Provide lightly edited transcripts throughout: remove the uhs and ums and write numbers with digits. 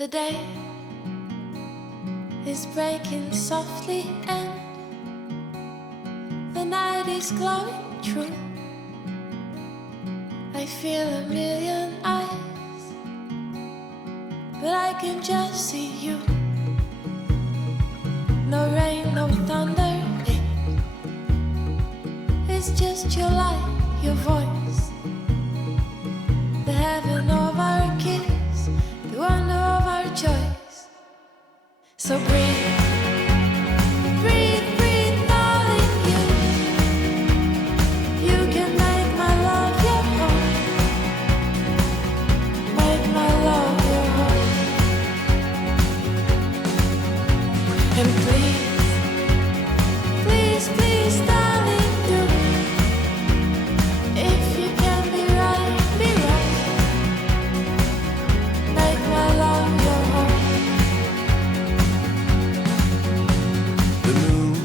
The day is breaking softly and the night is glowing true. I feel a million eyes, but I can just see you. No rain, no thunder, it's just your light, your voice, the heaven of our kiss, the wonder of our choice. So breathe, breathe, breathe, darling, you can make my love your home, make my love your home. And please, please, please, darling, do, if you can be right, make my love your home. The moon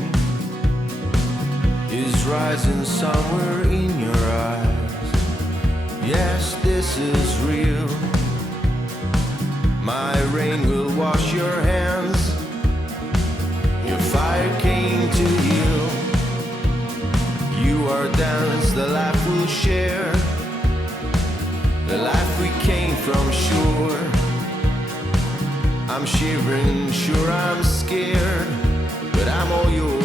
is rising somewhere in your eyes. Yes, this is real. My rain will wash your hands. Your fire came to heal. You are dance, the life we'll share, the life we came from shore. I'm shivering, sure I'm scared, but I'm all yours.